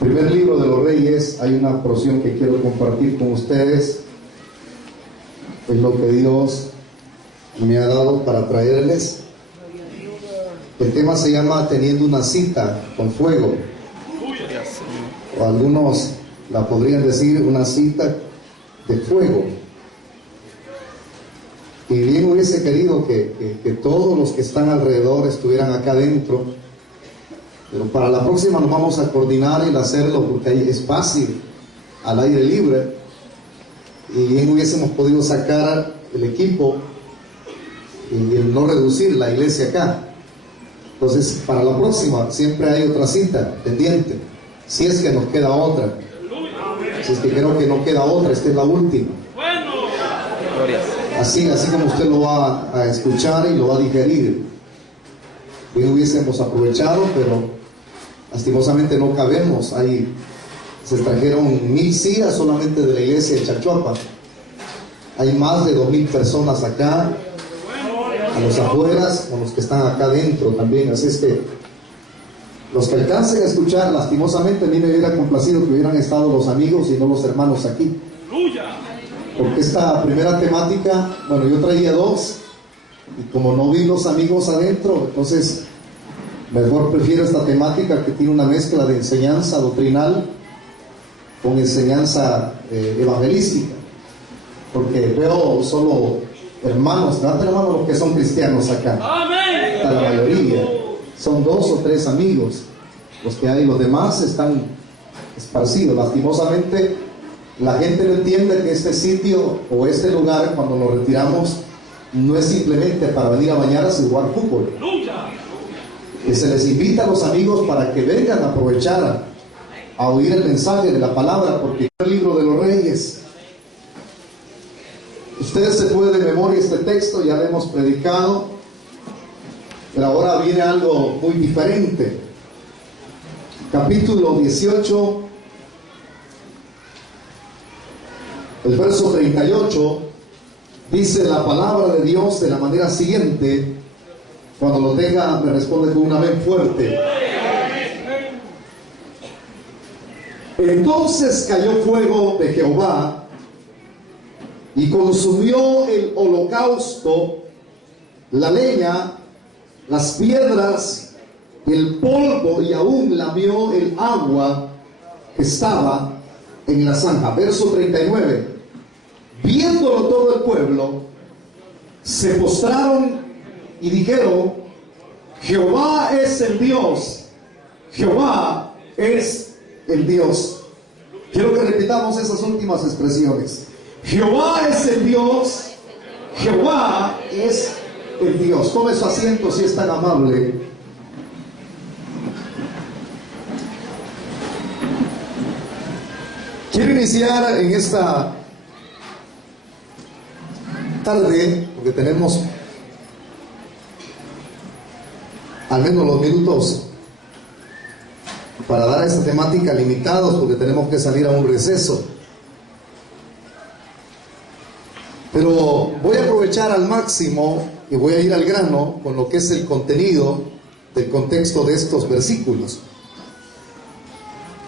Primer libro de los Reyes, hay una porción que quiero compartir con ustedes. Es lo que Dios me ha dado para traerles. El tema se llama Teniendo una cita con fuego, o algunos la podrían decir una cita de fuego. Y bien hubiese querido que todos los que están alrededor estuvieran acá adentro, pero para la próxima nos vamos a coordinar y hacerlo, porque ahí es fácil, al aire libre, y bien hubiésemos podido sacar el equipo y el no reducir la iglesia acá. Entonces, para la próxima siempre hay otra cita pendiente, si es que nos queda otra. Si es que creo que no queda otra, esta es la última. Así como usted lo va a escuchar y lo va a digerir. Bien hubiésemos aprovechado, pero lastimosamente no cabemos. Ahí se trajeron 1000 sillas solamente de la iglesia de Chachuapa. Hay más de 2000 personas acá, a los afueras, con los que están acá adentro también. Así es que los que alcancen a escuchar, lastimosamente a mí me hubiera complacido que hubieran estado los amigos y no los hermanos aquí. Porque esta primera temática, bueno, yo traía dos, y como no vi los amigos adentro, entonces mejor prefiero esta temática que tiene una mezcla de enseñanza doctrinal con enseñanza evangelística, porque veo solo hermanos, ¿verdad, hermanos? Los que son cristianos acá. ¡Amén! La mayoría son 2 o 3 amigos los que hay, los demás están esparcidos. Lastimosamente la gente no entiende que este sitio o este lugar, cuando nos retiramos, no es simplemente para venir a bañarse y jugar fútbol. Que se les invita a los amigos para que vengan a aprovechar a oír el mensaje de la palabra, porque el libro de los Reyes, ustedes se pueden de memoria este texto, ya lo hemos predicado, pero ahora viene algo muy diferente. Capítulo 18, el verso 38, dice la palabra de Dios de la manera siguiente. Cuando lo tenga, me responde con un amén fuerte. Entonces cayó fuego de Jehová y consumió el holocausto, la leña, las piedras, el polvo, y aún lamió el agua que estaba en la zanja. Verso 39. Viéndolo todo el pueblo, se postraron y dijeron: Jehová es el Dios, Jehová es el Dios. Quiero que repitamos esas últimas expresiones. Jehová es el Dios, Jehová es el Dios. Tome su asiento si es tan amable. Quiero iniciar en esta tarde, porque tenemos al menos los minutos para dar a esta temática limitados, porque tenemos que salir a un receso. Pero voy a aprovechar al máximo y voy a ir al grano con lo que es el contenido del contexto de estos versículos.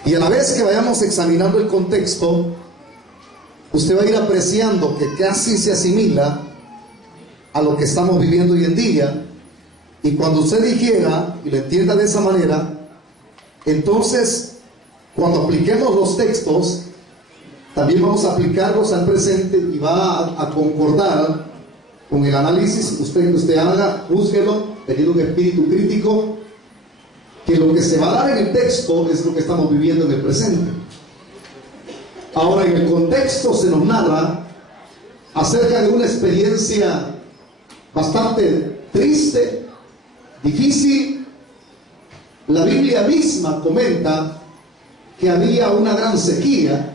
Y a la vez que vayamos examinando el contexto, usted va a ir apreciando que casi se asimila a lo que estamos viviendo hoy en día. Y cuando usted dijera y lo entienda de esa manera, entonces cuando apliquemos los textos, también vamos a aplicarlos al presente y va a concordar con el análisis que usted haga. Júzguelo, teniendo un espíritu crítico, que lo que se va a dar en el texto es lo que estamos viviendo en el presente. Ahora, en el contexto se nos narra acerca de una experiencia bastante triste, difícil. La Biblia misma comenta que había una gran sequía,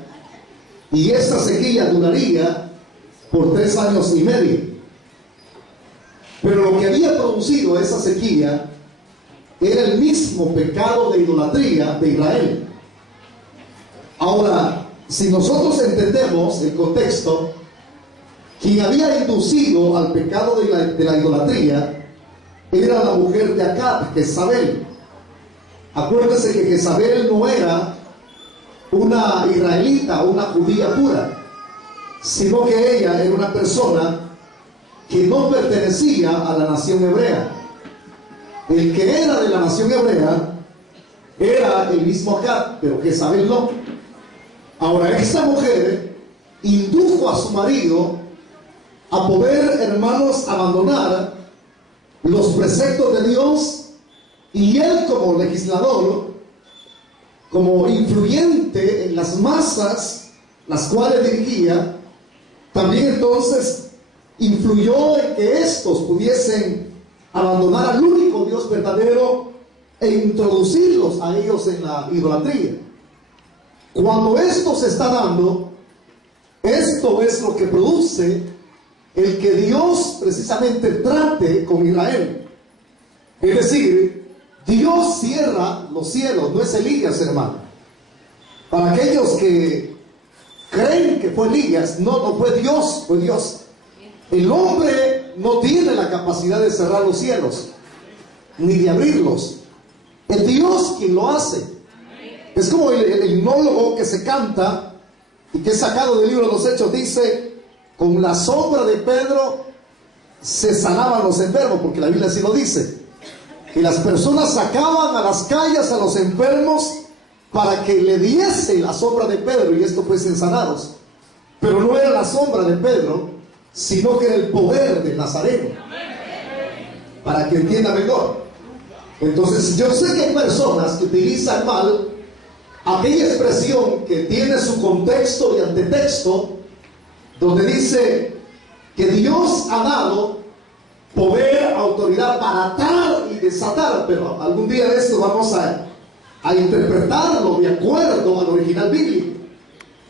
y esa sequía duraría por 3 años y medio. Pero lo que había producido esa sequía era el mismo pecado de idolatría de Israel. Ahora, si nosotros entendemos el contexto, quien había inducido al pecado de la idolatría era la mujer de Acab, Jezabel. Acuérdense que Jezabel no era una israelita, una judía pura, sino que ella era una persona que no pertenecía a la nación hebrea. El que era de la nación hebrea era el mismo Acab, pero Jezabel no. Ahora, esta mujer indujo a su marido a poder, hermanos, abandonar los preceptos de Dios, y él, como legislador, como influyente en las masas las cuales dirigía, también entonces influyó en que estos pudiesen abandonar al único Dios verdadero e introducirlos a ellos en la idolatría. Cuando esto se está dando, esto es lo que produce el que Dios precisamente trate con Israel. Es decir, Dios cierra los cielos, no es Elías, hermano. Para aquellos que creen que fue Elías, no fue Dios, fue Dios. El hombre no tiene la capacidad de cerrar los cielos, ni de abrirlos. Es Dios quien lo hace. Es como el himnólogo que se canta y que es sacado del libro de los Hechos, dice: con la sombra de Pedro se sanaban los enfermos, porque la Biblia así lo dice. Y las personas sacaban a las calles a los enfermos para que le diese la sombra de Pedro y estos fuesen sanados. Pero no era la sombra de Pedro, sino que era el poder del Nazareno. Para que entienda mejor. Entonces, yo sé que hay personas que utilizan mal aquella expresión que tiene su contexto y antetexto, donde dice que Dios ha dado poder, autoridad para atar y desatar, pero algún día de esto vamos a interpretarlo de acuerdo al original bíblico,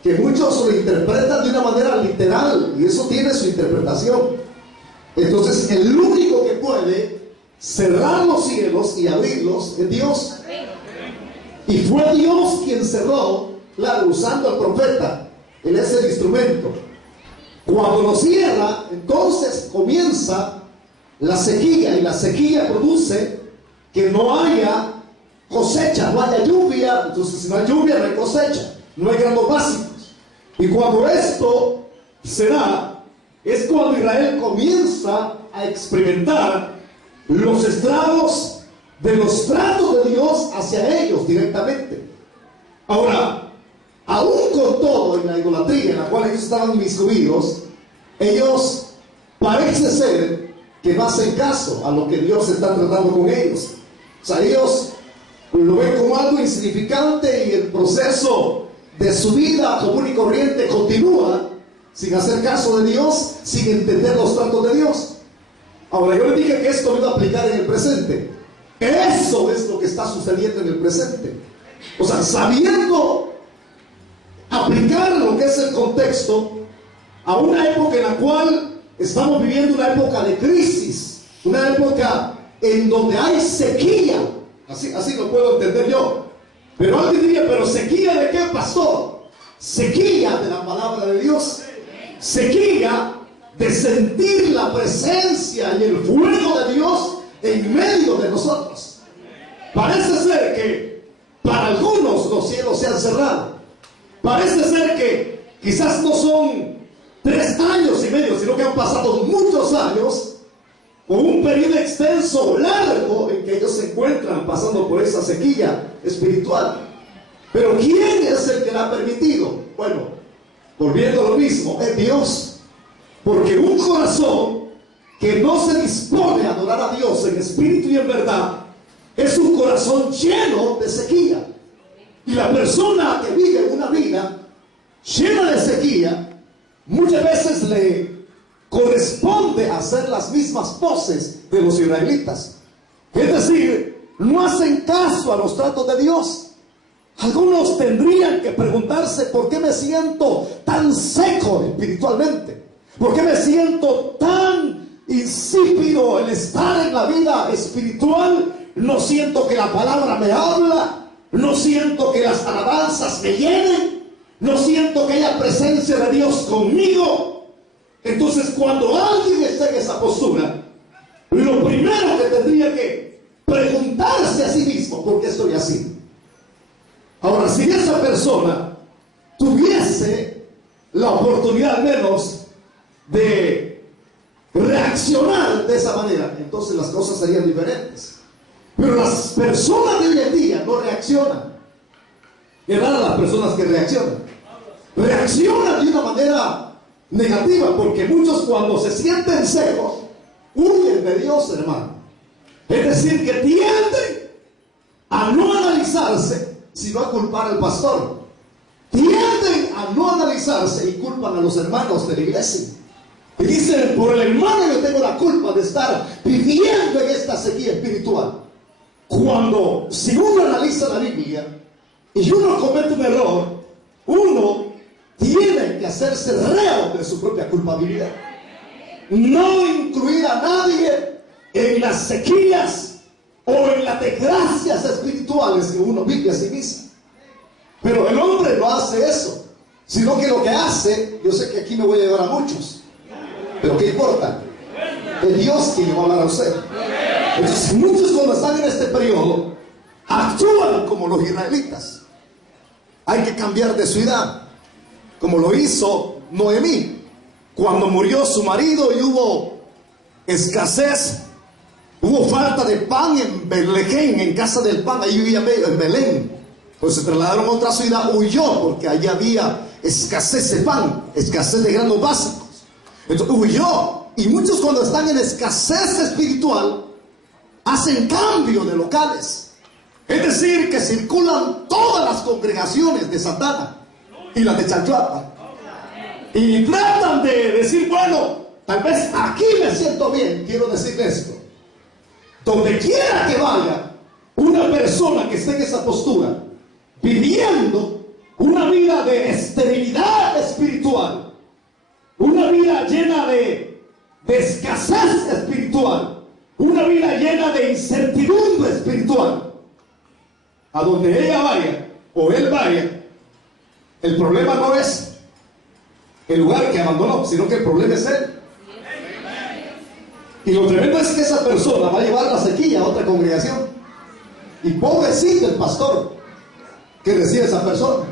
que muchos lo interpretan de una manera literal, y eso tiene su interpretación. Entonces, el único que puede cerrar los cielos y abrirlos es Dios. Y fue Dios quien cerró, claro, usando al profeta. Él es el instrumento. Cuando lo cierra, entonces comienza la sequía, y la sequía produce que no haya cosecha, no haya lluvia. Entonces, si no hay lluvia, no hay cosecha, no hay granos básicos. Y cuando esto se da, es cuando Israel comienza a experimentar los estragos de los tratos de Dios hacia ellos directamente. Ahora, aún con todo en la idolatría en la cual ellos estaban inmiscuidos, ellos parece ser que no hacen caso a lo que Dios está tratando con ellos. O sea, ellos lo ven como algo insignificante, y el proceso de su vida común y corriente continúa sin hacer caso de Dios, sin entender los tratos de Dios. Ahora, yo le dije que esto lo iba a aplicar en el presente. Eso es lo que está sucediendo en el presente. O sea, sabiendo aplicar lo que es el contexto a una época en la cual estamos viviendo una época de crisis, una época en donde hay sequía. Así lo puedo entender yo. Pero alguien diría: ¿pero sequía de qué, pastor? Sequía de la palabra de Dios. Sequía de sentir la presencia y el fuego de Dios en medio de nosotros. Parece ser que para algunos los cielos se han cerrado. Parece ser que quizás no son 3 años y medio, sino que han pasado muchos años, o un periodo extenso, largo, en que ellos se encuentran pasando por esa sequía espiritual. Pero ¿quién es el que la ha permitido? Bueno, volviendo a lo mismo, es Dios. Porque un corazón que no se dispone a adorar a Dios en espíritu y en verdad es un corazón lleno de sequía. Y la persona que vive una vida llena de sequía, muchas veces le corresponde hacer las mismas poses de los israelitas. Es decir, no hacen caso a los tratos de Dios. Algunos tendrían que preguntarse: ¿por qué me siento tan seco espiritualmente? ¿Por qué me siento tan insípido en estar en la vida espiritual? No siento que la palabra me habla, no siento que las alabanzas me llenen, no siento que haya presencia de Dios conmigo. Entonces, cuando alguien está en esa postura, lo primero que tendría que preguntarse a sí mismo: ¿por qué estoy así? Ahora, si esa persona diese la oportunidad al menos de reaccionar de esa manera, entonces las cosas serían diferentes. Pero las personas de hoy en día no reaccionan. Es rara las personas que reaccionan. Reaccionan de una manera negativa, porque muchos cuando se sienten secos huyen de Dios, hermano. Es decir, que tienden a no analizarse, sino a culpar al pastor. Tienden a no analizarse y culpan a los hermanos de la iglesia. Y dicen, por el hermano yo tengo la culpa de estar viviendo en esta sequía espiritual. Cuando, si uno analiza la Biblia y uno comete un error, uno tiene que hacerse reo de su propia culpabilidad. No incluir a nadie en las sequías o en las desgracias espirituales que uno vive a sí mismo. Pero el hombre no hace eso, sino que lo que hace, yo sé que aquí me voy a llevar a muchos, pero ¿qué importa? Es Dios quien le va a hablar a usted. Entonces muchos cuando están en este periodo actúan como los israelitas. Hay que cambiar de ciudad, como lo hizo Noemí cuando murió su marido y hubo escasez, hubo falta de pan en Belén, en casa del pan, ahí vivía en Belén. Pues se trasladaron a otra ciudad, huyó porque allí había escasez de pan, escasez de granos básicos. Entonces huyó. Y muchos cuando están en escasez espiritual hacen cambio de locales. Es decir, que circulan todas las congregaciones de Santana y las de Chalchuapa. Y tratan de decir, bueno, tal vez aquí me siento bien. Quiero decirle esto: donde quiera que vaya una persona que esté en esa postura, viviendo una vida de esterilidad espiritual, una vida llena de escasez espiritual, una vida llena de incertidumbre espiritual, a donde ella vaya o él vaya, el problema no es el lugar que abandonó, sino que el problema es él. Y lo tremendo es que esa persona va a llevar la sequía a otra congregación, y pobrecito el pastor que recibe a esa persona,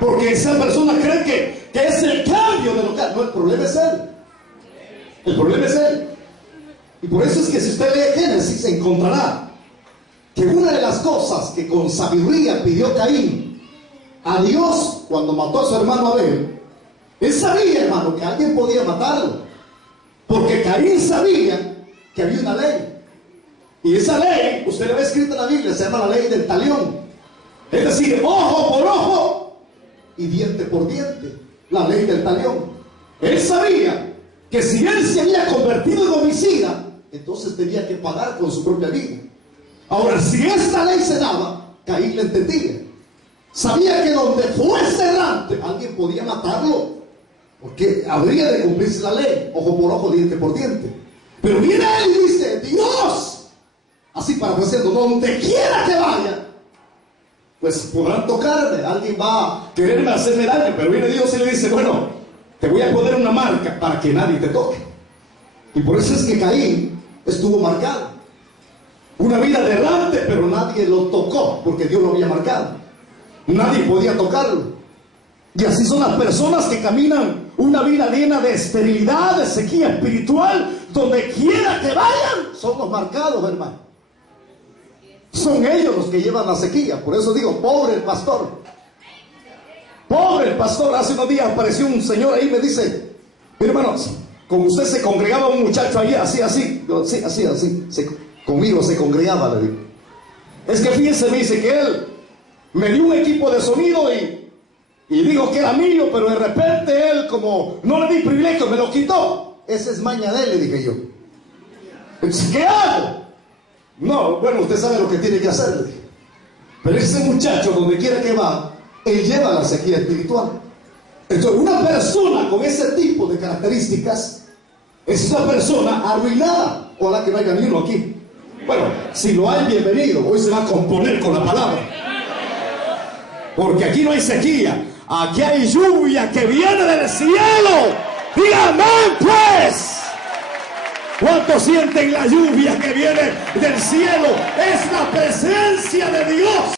porque esa persona cree que es el cambio de local. No, el problema es él. El problema es él. Y por eso es que si usted lee Génesis encontrará que una de las cosas que con sabiduría pidió Caín a Dios cuando mató a su hermano Abel, él sabía, hermano, que alguien podía matarlo, porque Caín sabía que había una ley, y esa ley, usted la ve escrita en la Biblia, se llama la ley del talión. Es decir, ojo por ojo y diente por diente, la ley del talión. Él sabía que si él se había convertido en homicida, entonces tenía que pagar con su propia vida. Ahora, si esta ley se daba, Caín la entendía. Sabía que donde fuese errante, alguien podía matarlo, porque habría de cumplirse la ley, ojo por ojo, diente por diente. Pero viene él y dice, Dios, así parafraseando, donde quiera que vaya, pues podrán tocarme, alguien va a quererme hacerme daño. Pero viene Dios y le dice, bueno, te voy a poner una marca para que nadie te toque. Y por eso es que Caín estuvo marcado. Una vida de errante, pero nadie lo tocó, porque Dios lo había marcado. Nadie podía tocarlo. Y así son las personas que caminan una vida llena de esterilidad, de sequía espiritual. Donde quiera que vayan, son los marcados, hermano. Son ellos los que llevan la sequía. Por eso digo, pobre el pastor. Pobre el pastor. Hace unos días apareció un señor ahí y me dice, hermanos, con usted se congregaba un muchacho ahí, así. Conmigo se congregaba, le digo. Es que fíjense, me dice que él me dio un equipo de sonido y dijo que era mío, pero de repente él, como no le di privilegio, me lo quitó. Esa es maña de él, le dije yo. Entonces, ¿qué hago? No, bueno, usted sabe lo que tiene que hacer, le dije. Pero ese muchacho, donde quiera que va, él lleva la sequía espiritual. Entonces, una persona con ese tipo de características es una persona arruinada. Ojalá que no haya ni uno aquí. Bueno, si lo hay, bienvenido. Hoy se va a componer con la palabra. Porque aquí no hay sequía. Aquí hay lluvia que viene del cielo. Diga amén, pues. ¿Cuántos sienten la lluvia que viene del cielo? Es la presencia de Dios.